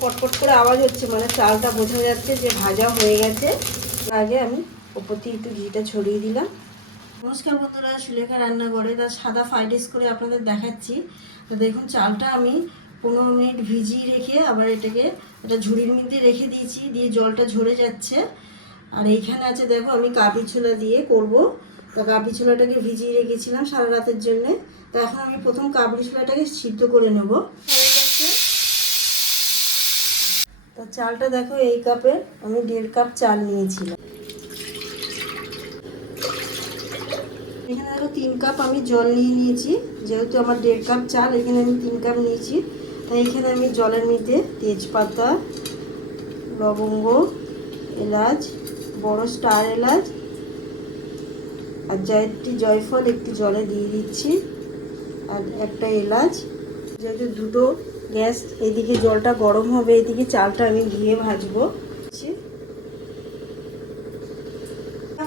পটপট করে আওয়াজ হচ্ছে মানে চালটা বোঝা যাচ্ছে যে ভাজা হয়ে গেছে। আগে আমি ওপর থেকে একটু ঘিটা ছড়িয়ে দিলাম। নমস্কার বন্ধুরা, সুলেখা রান্নাঘরে তার সাদা ফ্রাইড রাইস করে আপনাদের দেখাচ্ছি। তো দেখুন, চালটা আমি পনেরো মিনিট ভিজিয়ে রেখে আবার এটাকে, এটা ঝুড়ির মধ্যে রেখে দিয়েছি, দিয়ে জলটা ঝরে যাচ্ছে। আর এইখানে আছে, দেখো, আমি কাবলি ছোলা দিয়ে করব। তো কাবলি ছোলাটাকে ভিজিয়ে রেখেছিলাম সারা রাতের জন্য। তো এখন আমি প্রথম কাবলি ছোলাটাকে সিদ্ধ করে নেব হয়ে গেছে তা চালটা দেখো, এই কাপে আমি দেড় কাপ চাল নিয়েছিলাম। এখানে দেখো, তিন কাপ আমি জল নিয়ে নিয়েছি। যেহেতু আমার দেড় কাপ চাল, এখানে আমি তিন কাপ নিয়েছি। তাই এখানে আমি জলের মধ্যে তেজপাতা, লবঙ্গ, এলাচ, বড় স্টার এলাচ আর জয়টি জয়ফল একটি জলে দিয়ে দিচ্ছি, আর একটা এলাচ। যেহেতু দুটো গ্যাস এদিকে জলটা গরম হবে, এদিকে চালটা আমি ঘিয়ে ভাজবো।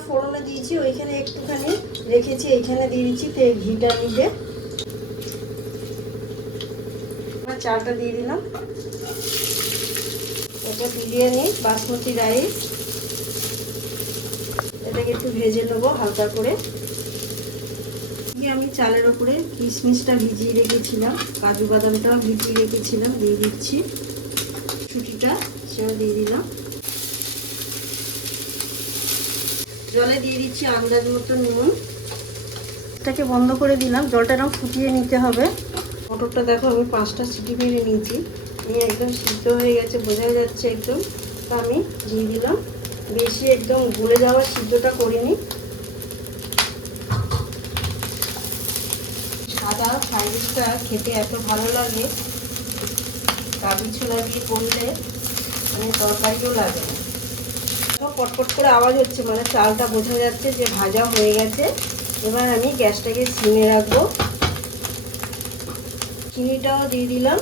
ফোড়নে দিয়েছি, ওইখানে একটুখানি রেখেছি, এইখানে দিয়ে দিচ্ছি তে ঘিটা আমার চালটা দিয়ে দিলাম। এটা বিরিয়ানি বাসমতি রাইস। এটাকে একটু ভেজে নেব হালকা করে। দিয়ে আমি চালের ওপরে কিশমিশটা ভিজিয়ে রেখেছিলাম, কাজু বাদামটাও ভিজিয়ে রেখেছিলাম, দিয়ে দিচ্ছি ছুটিটা, সেটা দিয়ে দিলাম। জলে দিয়ে দিচ্ছি আন্দাজ মতো নুন। এটাকে বন্ধ করে দিলাম, জলটা এরকম ফুটিয়ে নিতে হবে। মটরটা দেখো, আমি পাঁচটা সিটি মেরে নিয়েছি। নিয়ে একদম সিদ্ধ হয়ে গেছে, বোঝা যাচ্ছে একদম। তা আমি দিয়ে দিলাম। বেশি একদম গলে যাওয়া সিদ্ধটা করিনি। সাদা ফ্রাইড রাইসটা খেতে এত ভালো লাগে। কাবলি ছোলা দিয়ে করলে মানে তরকারিও লাগে। পটপট করে আওয়াজ হচ্ছে মানে চালটা বোঝা যাচ্ছে যে ভাজা হয়ে গেছে। এবার আমি গ্যাসটাকে সিমে রাখব। চিনিটাও দিয়ে দিলাম।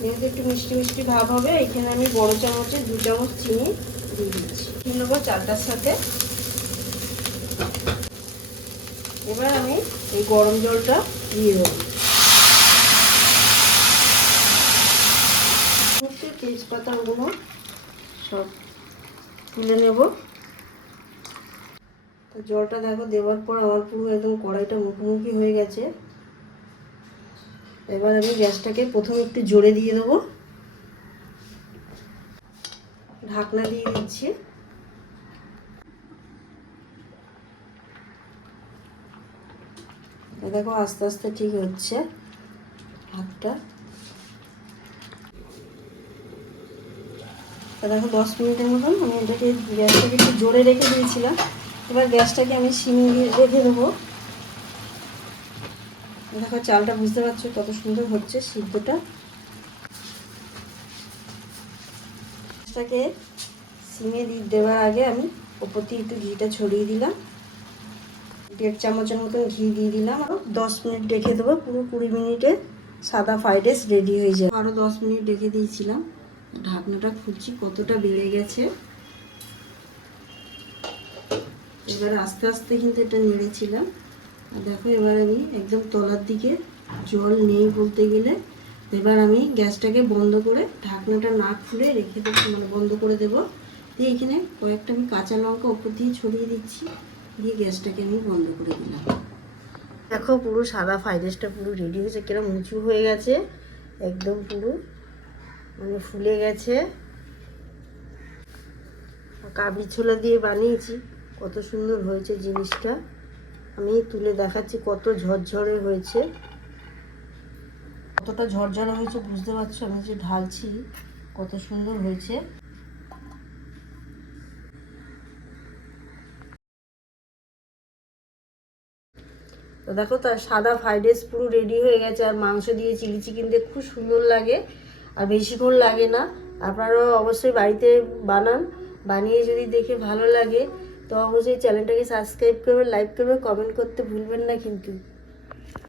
যেহেতু একটু মিষ্টি মিষ্টি ভাব হবে, এখানে আমি বড় চামচে দু চামচ চিনি দিয়ে দিচ্ছি। নেব চালটার সাথে। এবার আমি এই গরম জলটা দিয়ে দেবো। তেজপাতাগুলো সব তুলে নেব। তো জলটা দেখো দেওয়ার পর আমার পুরো একদম কড়াইটা মুখোমুখি হয়ে গেছে। এবার আমি গ্যাসটাকে প্রথমে একটু জোরে দিয়ে দেবো। ঢাকনা দিয়ে দিচ্ছি। দেখো আস্তে আস্তে ঠিক হচ্ছে ভাতটা তা দেখো দশ মিনিটের মতন আমি এটাকে গ্যাসটাকে একটু জোরে রেখে দিয়েছিলাম। এবার গ্যাসটাকে আমি সিমে রেখে দেবো। দেখো চালটা বুঝতে পারছ কত সুন্দর হচ্ছে সিদ্ধটা। গ্যাসটাকে সিমে দিয়ে দেওয়ার আগে আমি ওপর থেকে একটু ঘিটা ছড়িয়ে দিলাম। দেড় চামচের মতন ঘি দিয়ে দিলাম। আরও দশ মিনিট রেখে দেবো, পুরো কুড়ি মিনিটে সাদা ফ্রাইড রাইস রেডি হয়ে যাবে। আরও দশ মিনিট রেখে দিয়েছিলাম। ঢাকনাটা খুলছি, কতটা বেড়ে গেছে। এবার আস্তে আস্তে কিন্তু এটা নেড়েছিলাম আর দেখো, এবার আমি একদম তলার দিকে জল নেই বলতে গেলে। এবার আমি গ্যাসটাকে বন্ধ করে ঢাকনাটা না খুলে রেখে দেবো মানে বন্ধ করে দেবো। দিয়ে এখানে কয়েকটা আমি কাঁচা লঙ্কা ওপর দিয়ে ছড়িয়ে দিচ্ছি। দিয়ে গ্যাসটাকে আমি বন্ধ করে দিলাম। দেখো পুরো সাদা ফ্রাইড রাইসটা পুরো রেডি হয়েছে, কিরম উঁচু হয়ে গেছে, একদম পুরো মানে ফুলে গেছে। কাবলি ছোলা দিয়ে বানিয়েছি, কত সুন্দর হয়েছে জিনিসটা। আমি তুলে দেখাচ্ছি কত ঝরঝরে হয়েছে। কতটা ঝরঝরে হয়েছে বুঝতে পারছ? আমি যে ঢালছি, কত সুন্দর হয়েছে। তো দেখো তার সাদা ফ্রাইড রাইস পুরো রেডি হয়ে গেছে, আর মাংস দিয়ে চিলি চিকেন দিয়ে খুব সুন্দর লাগে, আর বেশিক্ষণ লাগে না। আপনারাও অবশ্যই বাড়িতে বানান, বানিয়ে যদি দেখে ভালো লাগে, তো অবশ্যই চ্যানেলটাকে সাবস্ক্রাইব করবে লাইক করবে কমেন্ট করতে ভুলবেন না কিন্তু।